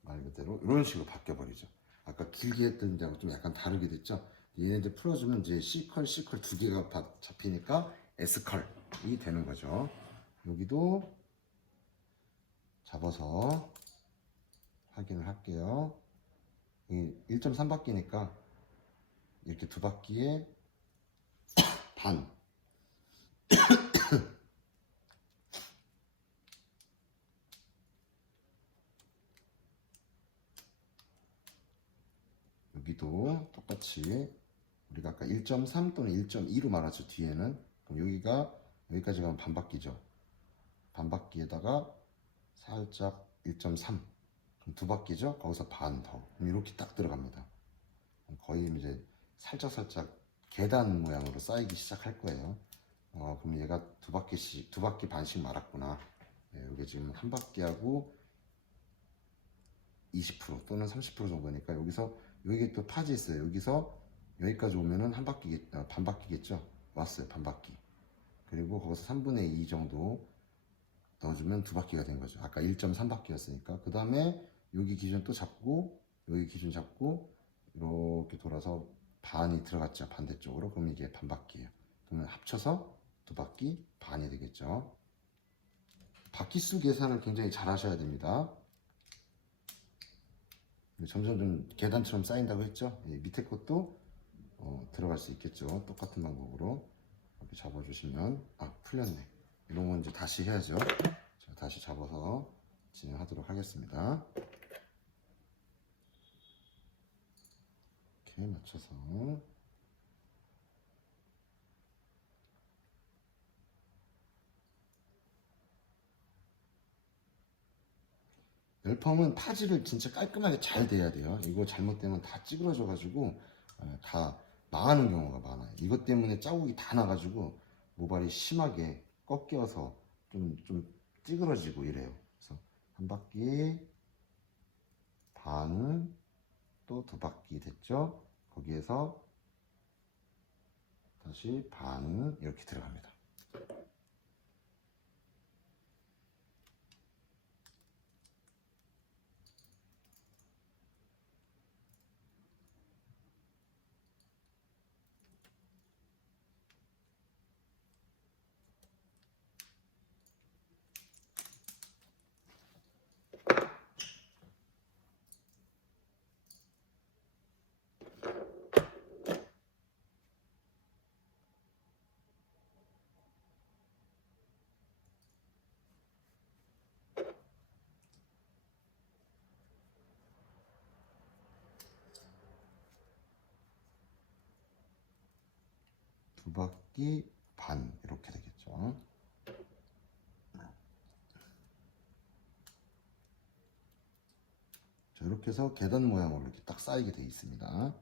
말 그대로 이런 식으로 바뀌어 버리죠. 아까 길게 했던 데하고 좀 약간 다르게 됐죠. 얘네들 풀어주면 이제 C컬, C컬 두 개가 다 잡히니까 S컬이 되는 거죠. 여기도 잡아서 확인을 할게요. 1.3바퀴니까 이렇게 두 바퀴에 반. 여기도 똑같이 우리가 아까 1.3 또는 1.2로 말하죠. 뒤에는 그럼 여기까지 가면 반 바퀴죠. 반 바퀴에다가 살짝 1.3 그럼 두 바퀴죠. 거기서 반 더. 그럼 이렇게 딱 들어갑니다. 거의 이제 살짝 계단 모양으로 쌓이기 시작할 거예요. 그럼 얘가 두 바퀴 반씩 말았구나. 네, 이게 지금 한 바퀴하고 20% 또는 30% 정도니까 여기 또 파지 있어요. 여기서 여기까지 오면은 반 바퀴겠죠. 왔어요. 반 바퀴. 그리고 거기서 3분의 2 정도 넣어주면 두 바퀴가 된 거죠. 아까 1.3바퀴였으니까. 그 다음에 여기 기준 또 잡고 여기 기준 잡고 이렇게 돌아서 반이 들어갔죠. 반대쪽으로. 그럼 이게 반 바퀴예요. 그러면 합쳐서 두 바퀴 반이 되겠죠. 바퀴 수 계산을 굉장히 잘 하셔야 됩니다. 점점 좀 계단처럼 쌓인다고 했죠. 밑에 것도 들어갈 수 있겠죠. 똑같은 방법으로 이렇게 잡아주시면 풀렸네. 이런 건 이제 다시 해야죠. 자, 다시 잡아서 진행하도록 하겠습니다. 이렇게 맞춰서 열펌은 파지를 진짜 깔끔하게 잘 대야 돼요. 이거 잘못되면 다 찌그러져 가지고 다 망하는 경우가 많아요. 이것 때문에 자국이 다 나가지고 모발이 심하게 꺾여서 좀 찌그러지고 이래요. 그래서 한 바퀴 반, 또 두 바퀴 됐죠? 거기에서 다시 반 이렇게 들어갑니다. 두 바퀴 반 이렇게 되겠죠. 자, 이렇게 해서 계단 모양으로 이렇게 딱 쌓이게 되어 있습니다.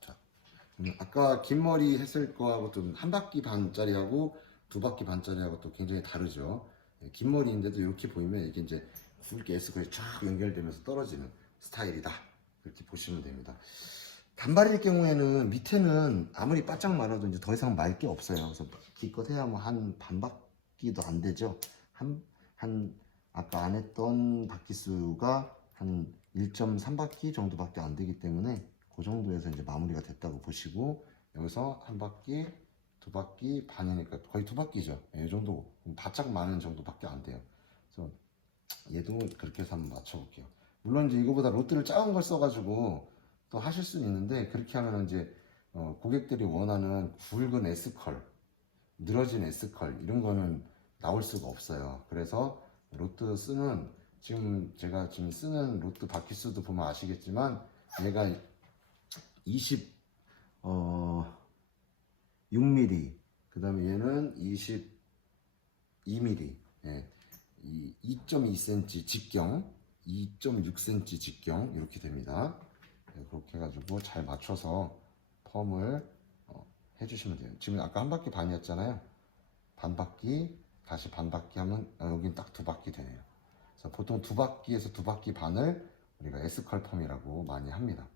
자, 아까 긴 머리 했을 거하고 좀 한 바퀴 반짜리하고 두 바퀴 반짜리하고 또 굉장히 다르죠. 긴 머리인데도 이렇게 보이면 이게 이제 굵게 S컬이 쫙 연결되면서 떨어지는 스타일이다. 이렇게 보시면 됩니다. 단발일 경우에는 밑에는 아무리 바짝 말아도 이제 더 이상 말 게 없어요. 그래서 기껏 해야 뭐 한 반 바퀴도 안 되죠. 한 아까 안 했던 바퀴 수가 한 1.3바퀴 정도밖에 안 되기 때문에 그 정도에서 이제 마무리가 됐다고 보시고, 여기서 한 바퀴, 두 바퀴 반이니까 거의 두 바퀴죠. 이 정도 바짝 많은 정도밖에 안 돼요. 그래서 얘도 그렇게 해서 한번 맞춰볼게요. 물론 이제 이거보다 로트를 작은 걸 써가지고 또 하실 수는 있는데, 그렇게 하면 이제 고객들이 원하는 굵은 S컬, 늘어진 S컬 이런 거는 나올 수가 없어요. 그래서 로트 쓰는, 지금 제가 지금 쓰는 로트 바퀴수도 보면 아시겠지만 얘가 6mm, 그 다음에 얘는 22mm, 예, 2.2cm 직경, 2.6cm 직경 이렇게 됩니다. 네, 그렇게 해가지고 잘 맞춰서 펌을 해주시면 돼요. 지금 아까 한 바퀴 반이었잖아요. 반 바퀴, 다시 반 바퀴 하면 여긴 딱 두 바퀴 되네요. 그래서 보통 두 바퀴에서 두 바퀴 반을 우리가 S컬 펌이라고 많이 합니다.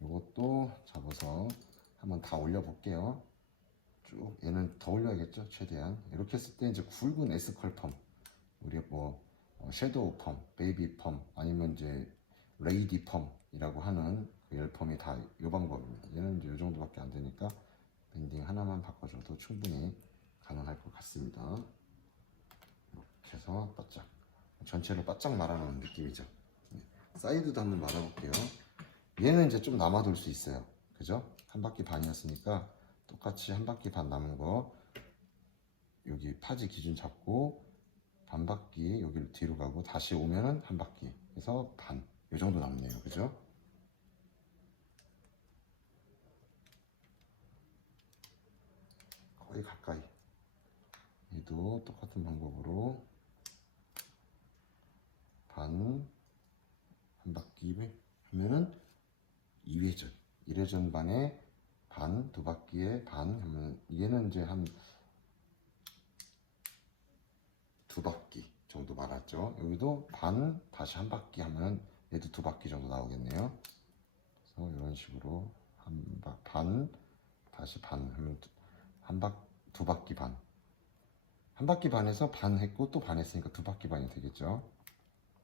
이것도 잡아서 한번 다 올려 볼게요. 쭉 얘는 더 올려야겠죠, 최대한. 이렇게 했을 때 이제 굵은 S컬 펌, 우리 뭐 섀도우 펌, 베이비 펌, 아니면 이제 레이디 펌이라고 하는 그 열펌이 다 이 방법입니다. 얘는 이제 이 정도밖에 안 되니까 밴딩 하나만 바꿔줘도 충분히 가능할 것 같습니다. 이렇게 해서 바짝, 전체를 바짝 말아놓은 느낌이죠. 사이드도 한번 말아볼게요. 얘는 이제 좀 남아돌 수 있어요. 그죠? 한 바퀴 반이었으니까 똑같이 한 바퀴 반 남은 거 여기 파지 기준 잡고 반 바퀴 여기를 뒤로 가고 다시 오면은 한 바퀴, 그래서 반, 이 정도 남네요. 그죠? 거의 가까이. 얘도 똑같은 방법으로 반, 한 바퀴 하면은 2회전, 1회전 반에 반, 두 바퀴에 반 하면 얘는 이제 한 두 바퀴 정도 말았죠. 여기도 반, 다시 한 바퀴 하면 얘도 두 바퀴 정도 나오겠네요. 그래서 이런 식으로 반, 다시 반 하면 두 바퀴 반. 한 바퀴 반에서 반 했고 또 반 했으니까 두 바퀴 반이 되겠죠.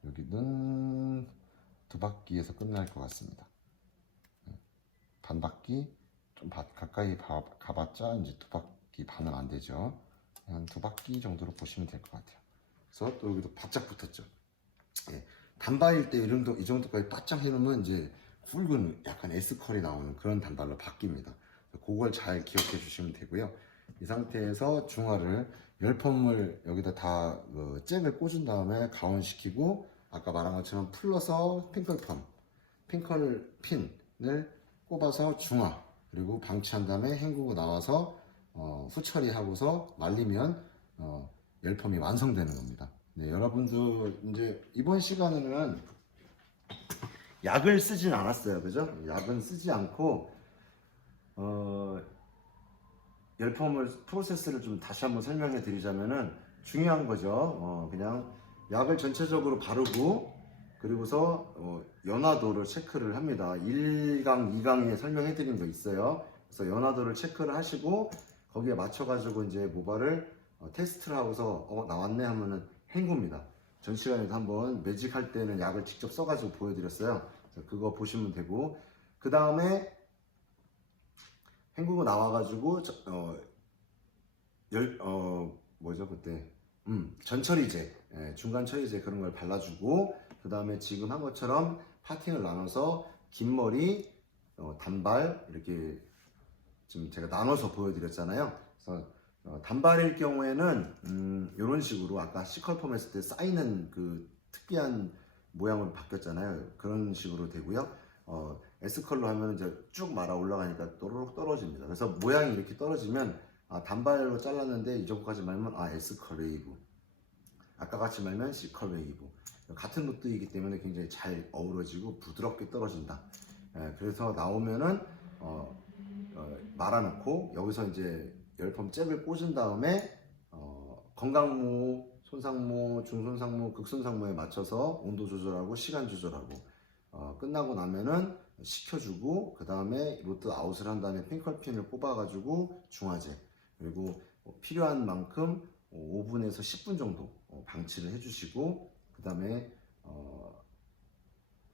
여기는 두 바퀴에서 끝날 것 같습니다. 반 바퀴 좀 가까이 가봤자 이제 두 바퀴 반은 안 되죠. 한 두 바퀴 정도로 보시면 될 것 같아요. 그래서 또 여기도 바짝 붙었죠. 예, 단발일 때 이 정도까지 바짝 해놓으면 이제 굵은 약간 S컬이 나오는 그런 단발로 바뀝니다. 그걸 잘 기억해 주시면 되고요. 이 상태에서 중화를 열펌을 여기다 다 잭을 꽂은 다음에 가온시키고, 아까 말한 것처럼 풀러서 핑클펌, 핑클 핀을 꼽아서 중화, 그리고 방치한 다음에 헹구고 나와서 후처리하고서 말리면 열펌이 완성되는 겁니다. 네, 여러분도 이제 이번 시간에는 약을 쓰진 않았어요. 그죠? 약은 쓰지 않고 열펌을 프로세스를 좀 다시 한번 설명해 드리자면은 중요한 거죠. 그냥 약을 전체적으로 바르고 그리고서 연화도를 체크를 합니다. 1강, 2강에 설명해 드린 거 있어요. 그래서 연화도를 체크를 하시고 거기에 맞춰 가지고 이제 모발을 테스트를 하고서 나왔네 하면은 헹굽니다. 전 시간에도 한번 매직할 때는 약을 직접 써가지고 보여드렸어요. 그래서 그거 보시면 되고 그 다음에 헹구고 나와가지고 뭐죠 그때 전처리제, 중간 처리제 그런 걸 발라주고 그 다음에 지금 한 것처럼 파팅을 나눠서 긴 머리, 단발 이렇게 지금 제가 나눠서 보여드렸잖아요. 그래서 단발일 경우에는 이런 식으로 아까 C컬펌 했을 때 쌓이는 그 특이한 모양으로 바뀌었잖아요. 그런 식으로 되고요. S컬로 하면 이제 쭉 말아 올라가니까 또르륵 떨어집니다. 그래서 모양이 이렇게 떨어지면 단발로 잘랐는데 이 정도까지 말면 S컬 웨이브, 아까 같이 말면 C컬 웨이브, 같은 루트이기 때문에 굉장히 잘 어우러지고 부드럽게 떨어진다. 그래서 나오면은 말아놓고 여기서 이제 열펌 잽을 꽂은 다음에 건강모, 손상모, 중손상모, 극손상모에 맞춰서 온도 조절하고 시간 조절하고 끝나고 나면은 식혀주고 그 다음에 로트 아웃을 한 다음에 핑컬핀을 뽑아가지고 중화제 그리고 필요한 만큼 5분에서 10분 정도 방치를 해주시고 그 다음에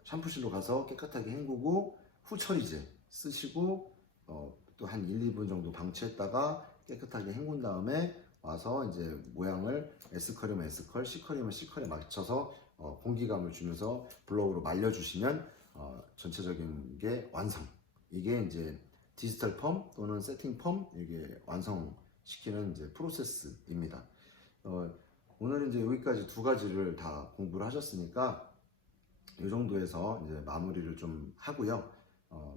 샴푸실로 가서 깨끗하게 헹구고 후처리제 쓰시고 또 한 1, 2분 정도 방치했다가 깨끗하게 헹군 다음에 와서 이제 모양을 S컬이면 S컬, C컬이면 C컬에 맞춰서 공기감을 주면서 블로우로 말려주시면 전체적인 게 완성. 이게 이제 디지털 펌 또는 세팅 펌 이게 완성시키는 이제 프로세스입니다. 오늘 이제 여기까지 두 가지를 다 공부를 하셨으니까 이 정도에서 이제 마무리를 좀 하고요.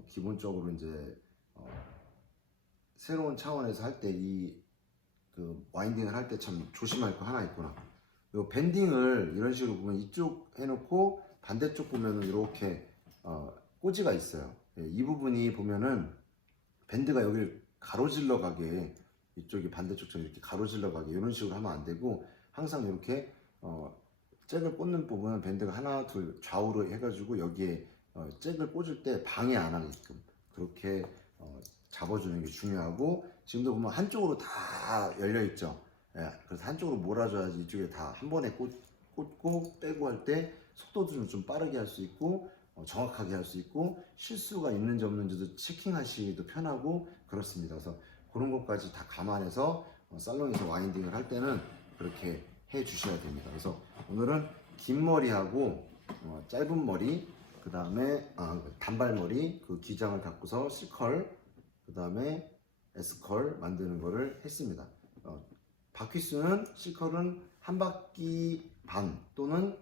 기본적으로 이제 새로운 차원에서 할 때 그 와인딩을 할 때 참 조심할 거 하나 있구나. 요 밴딩을 이런 식으로 보면 이쪽 해놓고 반대쪽 보면은 이렇게 꼬지가 있어요. 이 부분이 보면은 밴드가 여기를 가로질러 가게 이쪽이 반대쪽처럼 이렇게 가로질러 가게 이런 식으로 하면 안 되고 항상 이렇게 잭을 꽂는 부분은 밴드가 하나 둘 좌우로 해가지고 여기에 잭을 꽂을 때 방해 안 하게끔 그렇게 잡아주는 게 중요하고 지금도 보면 한쪽으로 다 열려 있죠. 그래서 한쪽으로 몰아줘야지 이쪽에 다 한 번에 꽂고 빼고 할 때 속도도 좀 빠르게 할 수 있고 정확하게 할 수 있고 실수가 있는지 없는지도 체킹하시기도 편하고 그렇습니다. 그래서 그런 것까지 다 감안해서 살롱에서 와인딩을 할 때는 그렇게 해 주셔야 됩니다. 그래서 오늘은 긴 머리하고 짧은 머리 그 다음에 단발머리 그 기장을 갖고서 C컬 그 다음에 S컬 만드는 거를 했습니다. 바퀴수는 C컬은 한 바퀴 반 또는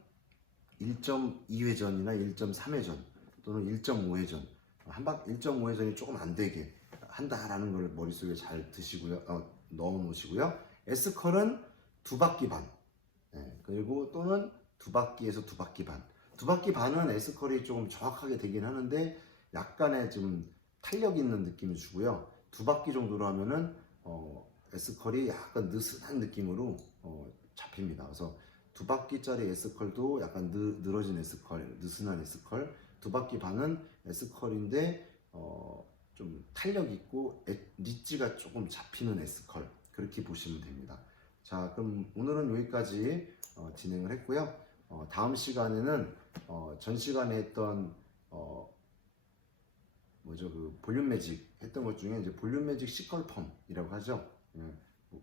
1.2회전이나 1.3회전 또는 1.5회전 1.5회전이 조금 안 되게 한다라는 걸 머릿속에 잘 드시고요. 넣어 놓으시고요. S컬은 두 바퀴 반 그리고 또는 두 바퀴에서 두 바퀴 반. 두 바퀴 반은 S컬이 조금 정확하게 되긴 하는데 약간의 좀 탄력 있는 느낌을 주고요. 두 바퀴 정도로 하면은 S컬이 약간 느슨한 느낌으로 잡힙니다. 그래서 두 바퀴짜리 S컬도 약간 늘어진 S컬, 느슨한 S컬. 두 바퀴 반은 S컬인데 좀 탄력 있고 릿지가 조금 잡히는 S컬 그렇게 보시면 됩니다. 자, 그럼 오늘은 여기까지 진행을 했고요. 다음 시간에는 전 시간에 했던 뭐죠 그 볼륨 매직 했던 것 중에 이제 볼륨 매직 C컬 펌이라고 하죠.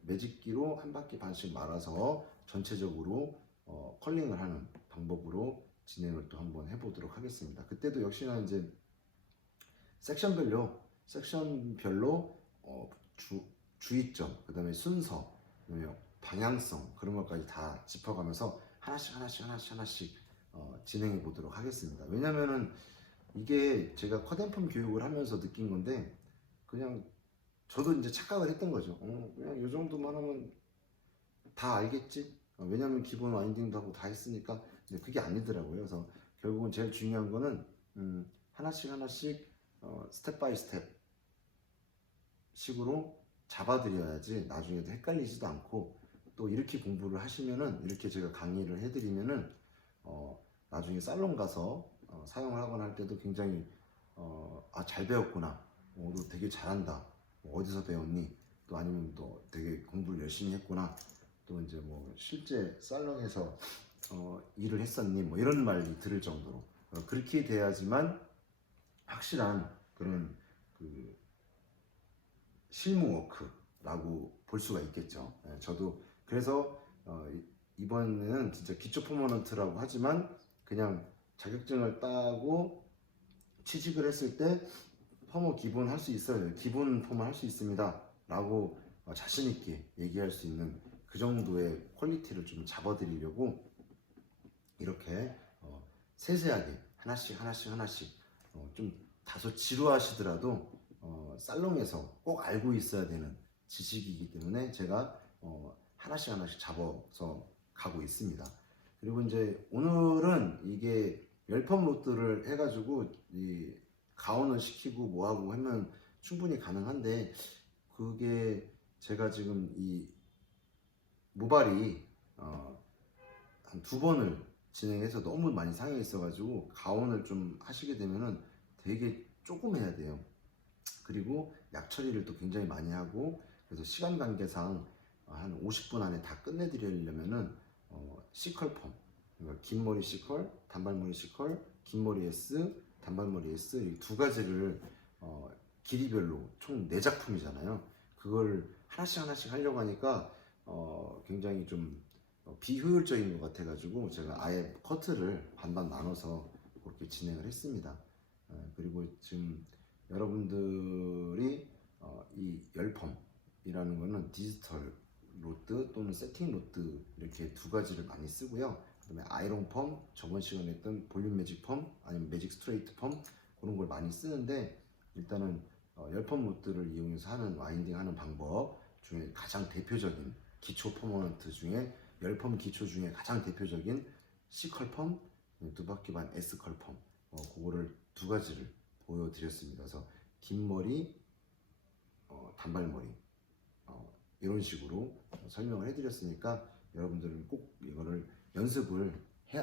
매직기로 한 바퀴 반씩 말아서 전체적으로 컬링을 하는 방법으로 진행을 또 한번 해보도록 하겠습니다. 그때도 역시나 이제 섹션별로 주의점, 그 다음에 순서, 그다음에 방향성 그런 것까지 다 짚어가면서 하나씩 진행해 보도록 하겠습니다. 왜냐면은 이게 제가 컷앤펌 교육을 하면서 느낀 건데 그냥 저도 이제 착각을 했던 거죠. 그냥 이 정도만 하면 다 알겠지? 왜냐면 기본 와인딩도 하고 다 했으니까. 근데 그게 아니더라고요. 그래서 결국은 제일 중요한 거는 하나씩 스텝 바이 스텝 식으로 잡아드려야지 나중에도 헷갈리지도 않고, 또 이렇게 공부를 하시면은, 이렇게 제가 강의를 해드리면은 나중에 살롱 가서 사용을 하거나 할 때도 굉장히 잘 배웠구나, 너 되게 잘한다, 어디서 배웠니, 또 아니면 또 되게 공부를 열심히 했구나, 또 이제 뭐 실제 살롱에서 일을 했었니, 뭐 이런 말이 들을 정도로 그렇게 돼야지만 확실한 그런 그 실무 워크라고 볼 수가 있겠죠. 저도 그래서 이번에는 진짜 기초 퍼머넌트라고 하지만 그냥 자격증을 따고 취직을 했을 때 퍼머 기본 할 수 있어요. 기본 퍼머 할 수 있습니다 라고 자신 있게 얘기할 수 있는 그 정도의 퀄리티를 좀 잡아드리려고 이렇게 세세하게 하나씩 좀 다소 지루하시더라도 살롱에서 꼭 알고 있어야 되는 지식이기 때문에 제가 하나씩 잡아서 가고 있습니다. 그리고 이제 오늘은 이게 열펌 로드를 해가지고 이 가온을 시키고 뭐하고 하면 충분히 가능한데, 그게 제가 지금 이 모발이 한 2번을 진행해서 너무 많이 상해 있어가지고 가온을 좀 하시게 되면은 되게 조금 해야 돼요. 그리고 약 처리를 또 굉장히 많이 하고, 그래서 시간 관계상 한 50분 안에 다 끝내드리려면은 C컬펌, 그러니까 긴 머리 C컬, 단발머리 C컬, 긴 머리 S, 단발머리 S, 이 두 가지를 길이별로 총 4작품이잖아요. 그걸 하나씩 하려고 하니까 굉장히 좀 비효율적인 것 같아가지고 제가 아예 커트를 반반 나눠서 그렇게 진행을 했습니다. 그리고 지금 여러분들이 이 열펌이라는 거는 디지털 로드 또는 세팅 로드 이렇게 두 가지를 많이 쓰고요. 그 다음에 아이론 펌, 저번 시간에 했던 볼륨 매직 펌 아니면 매직 스트레이트 펌, 그런 걸 많이 쓰는데, 일단은 열펌 로드를 이용해서 하는 와인딩 하는 방법 중에 가장 대표적인 기초 퍼머넌트 중에 열펌 기초 중에 가장 대표적인 C컬펌, 두 바퀴 반 S컬펌, 그거를 두 가지를 보여드렸습니다. 그래서 긴 머리, 단발머리 이런 식으로 설명을 해드렸으니까 여러분들은 꼭 이거를 연습을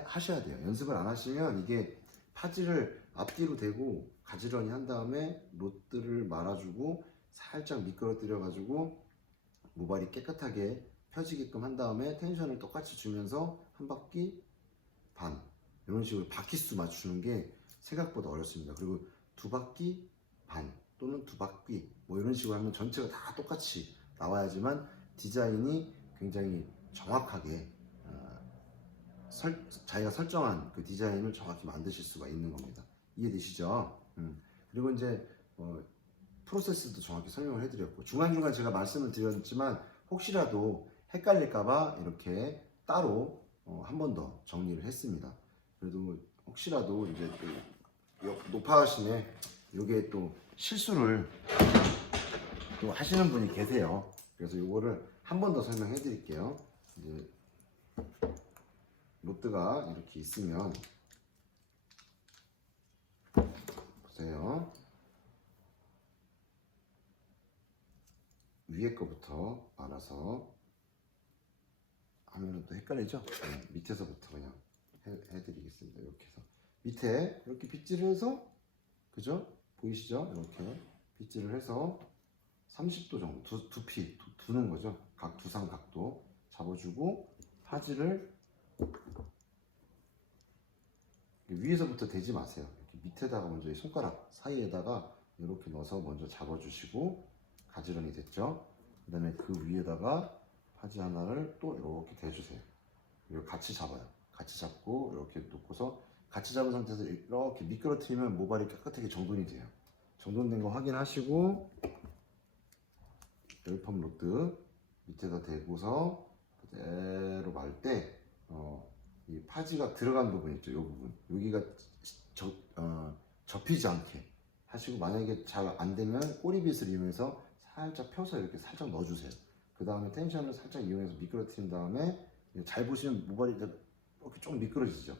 하셔야 돼요. 연습을 안 하시면 이게 파지를 앞뒤로 대고 가지런히 한 다음에 로드를 말아주고 살짝 미끄러뜨려 가지고 모발이 깨끗하게 펴지게끔 한 다음에 텐션을 똑같이 주면서 한 바퀴 반 이런 식으로 바퀴수 맞추는 게 생각보다 어렵습니다. 그리고 두 바퀴 반 또는 두 바퀴 뭐 이런 식으로 하면 전체가 다 똑같이 나와야지만 디자인이 굉장히 정확하게 자기가 설정한 그 디자인을 정확히 만드실 수가 있는 겁니다. 이해되시죠? 그리고 이제 프로세스도 정확히 설명을 해드렸고, 중간중간 제가 말씀을 드렸지만 혹시라도 헷갈릴까봐 이렇게 따로 한 번 더 정리를 했습니다. 그래도 혹시라도 이제 또 높아하심에 요게 또 실수를 또 하시는 분이 계세요. 그래서 요거를 한 번 더 설명해 드릴게요. 이제 로드가 이렇게 있으면 보세요. 위에 거부터 말아서 하면 또 헷갈리죠? 네, 밑에서부터 그냥 해드리겠습니다. 이렇게 해서 밑에 이렇게 빗질을 해서, 그죠? 보이시죠? 이렇게 빗질을 해서 30도 정도 두피 두는 거죠. 각 두상 각도 잡아주고 파지를 위에서부터 대지 마세요. 이렇게 밑에다가 먼저 이 손가락 사이에다가 이렇게 넣어서 먼저 잡아주시고, 가지런히 됐죠? 그 다음에 그 위에다가 파지 하나를 또 이렇게 대주세요. 그리고 같이 잡아요. 같이 잡고 이렇게 놓고서 같이 잡은 상태에서 이렇게 미끄러뜨리면 모발이 깨끗하게 정돈이 돼요. 정돈된 거 확인하시고, 열펌 로드 밑에다 대고서 그대로 말 때 이 파지가 들어간 부분 있죠. 이 부분 여기가 접히지 않게 하시고, 만약에 잘 안 되면 꼬리빗을 이용해서 살짝 펴서 이렇게 살짝 넣어주세요. 그 다음에 텐션을 살짝 이용해서 미끄러뜨린 다음에, 잘 보시면 모발이 이렇게 좀 미끄러지죠.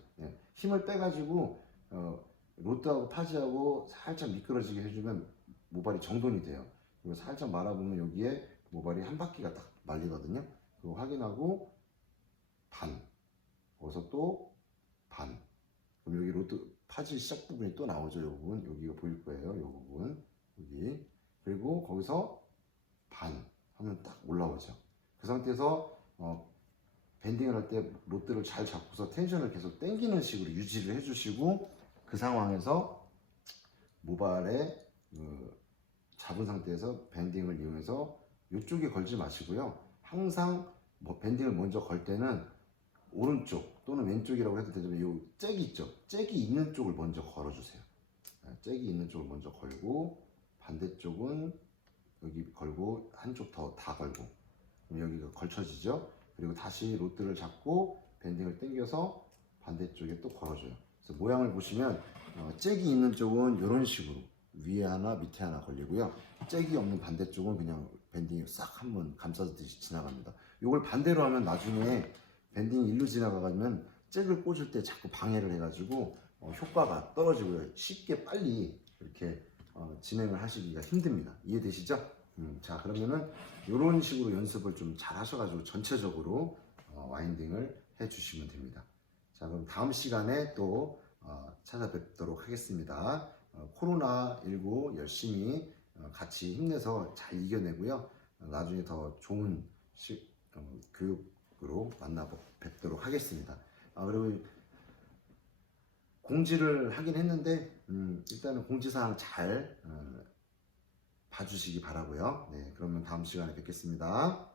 힘을 빼가지고 로드하고 파지하고 살짝 미끄러지게 해주면 모발이 정돈이 돼요. 그리고 살짝 말아보면 여기에 모발이 한 바퀴가 딱 말리거든요. 그거 확인하고 반, 거기서 또 반. 그럼 여기 로드 파지 시작 부분이 또 나오죠. 이 부분, 여기가 보일 거예요. 이 부분, 여기. 그리고 거기서 반 하면 딱 올라오죠. 그 상태에서 밴딩을 할 때 로드를 잘 잡고서 텐션을 계속 당기는 식으로 유지를 해주시고, 그 상황에서 모발에 잡은 상태에서 밴딩을 이용해서 이쪽에 걸지 마시고요. 항상 뭐 밴딩을 먼저 걸 때는 오른쪽 또는 왼쪽이라고 해도 되지만 이 잭이 있죠. 잭이 있는 쪽을 먼저 걸어주세요. 잭이 있는 쪽을 먼저 걸고, 반대쪽은 여기 걸고, 한쪽 더 다 걸고, 그럼 여기가 걸쳐지죠. 그리고 다시 로드를 잡고 밴딩을 당겨서 반대쪽에 또 걸어줘요. 그래서 모양을 보시면 잭이 있는 쪽은 이런 식으로 위에 하나 밑에 하나 걸리고요. 잭이 없는 반대쪽은 그냥 밴딩이 싹 한번 감싸듯이 지나갑니다. 이걸 반대로 하면 나중에 밴딩이 일로 지나가면 잭을 꽂을 때 자꾸 방해를 해가지고 효과가 떨어지고요. 쉽게 빨리 이렇게 진행을 하시기가 힘듭니다. 이해되시죠? 자, 그러면은 이런 식으로 연습을 좀 잘 하셔가지고 전체적으로 와인딩을 해주시면 됩니다. 자, 그럼 다음 시간에 또 찾아뵙도록 하겠습니다. 코로나19 열심히 같이 힘내서 잘 이겨내고요. 나중에 더 좋은 교육으로 만나 뵙도록 하겠습니다. 그리고 공지를 하긴 했는데 일단은 공지사항 잘 봐주시기 바라고요. 네, 그러면 다음 시간에 뵙겠습니다.